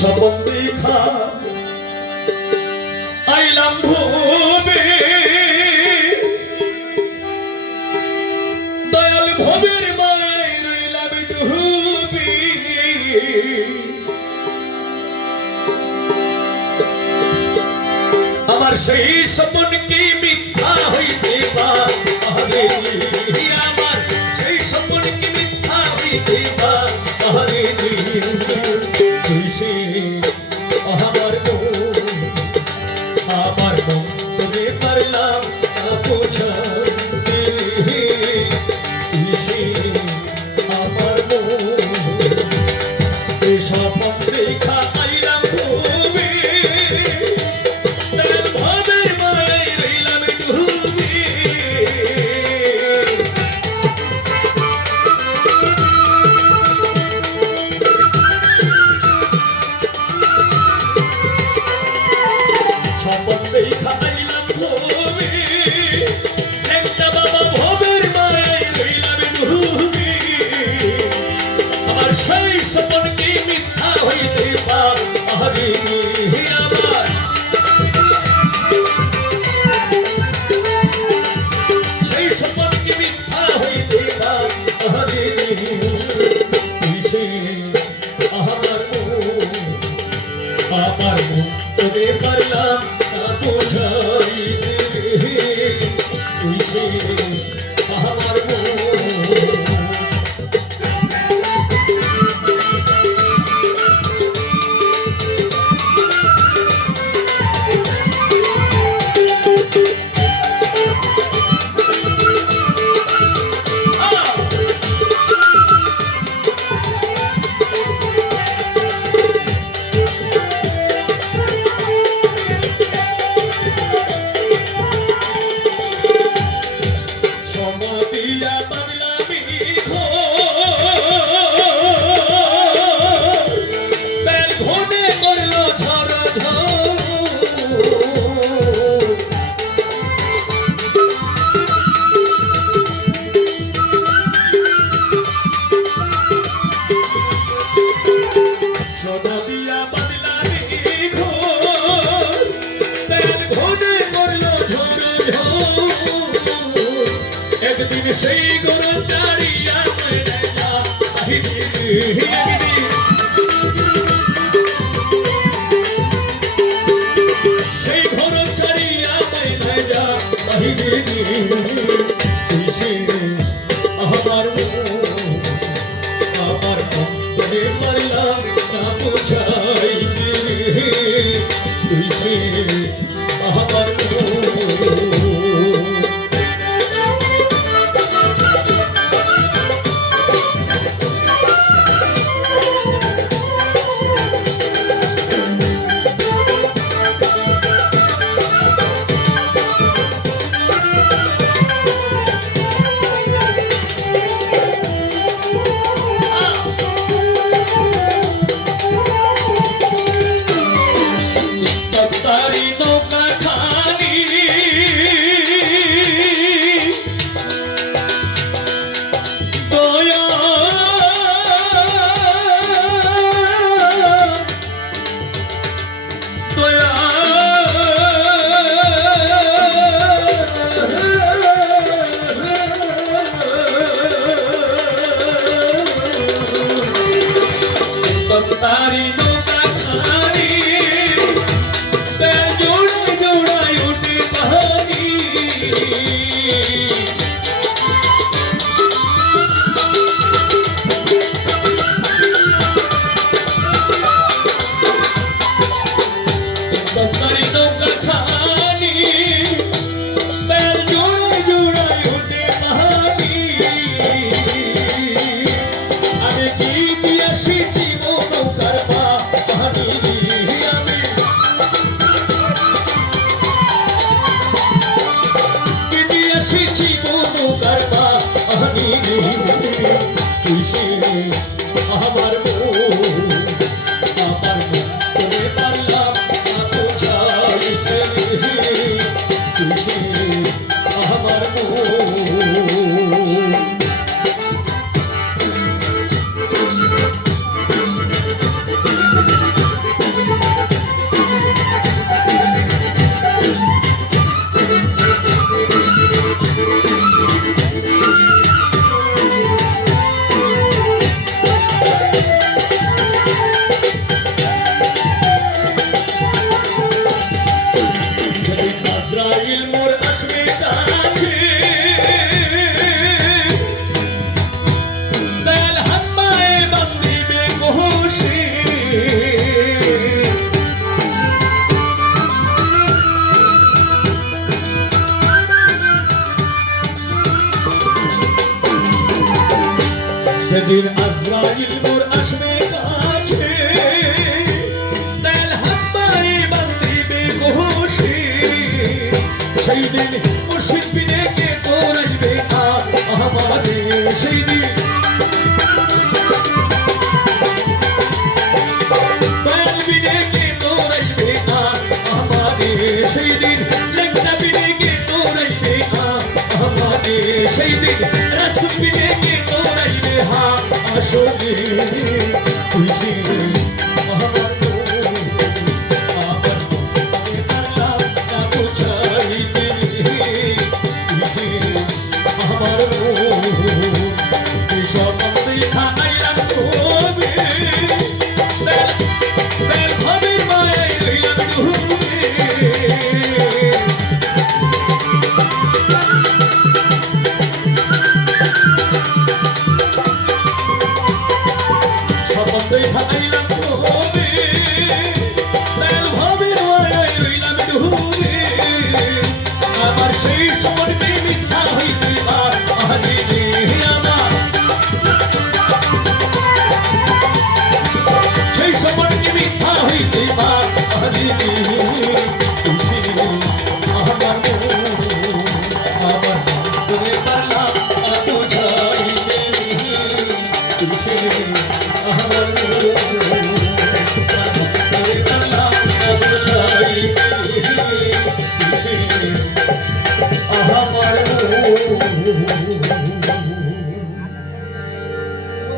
স্বপন দেখা আইলাম ভবে দয়াল ভবের মায় রইলাম ডুবি আমার সেই স্বপন কি মিথ্যা হইতে পারে আমার সেই স্বপন কি মিথ্যা হইতে পারে আমার মন তোরে পারলাম বোঝাতে আমার মন স্বপন দেখা আইলাম ভূমি দয়াল ভবের মায়ায় রইলাম ডুবি স্বপন দেখা আইলাম ভূমি একটা বাবা ভবের মায়ায় রইলাম ডুবি আমার সেই স্বপন কি মিথ্যা হইতে পারে আমার সেই স্বপন কি মিথ্যা হইতে পারে আমার মন তোরে পারলাম বোঝাইতে তুই সে আমার সেই গরু চারিয়া সেই ঘর চারিয়া যা বাহিরে আমার তোরে পারলাম না বোঝাইতে তুই সে আমার আমার তোরে পারলাম বোঝাইতে আমার যেদিন আজরাইল মোর আসবে কাছে দয়াল হাত পায়ে বান্ধিবে ঘষে সেই দিন মুর্শিদ বিনে কে তোরাইবে আমারে সেই দিন দয়াল বিনে কে তোরাইবে আমারে সেই দিন লেখনা বিনে কে তোরাইবে আমারে সেই দিন রাসূল বিনে কে তোরাইবে আসলে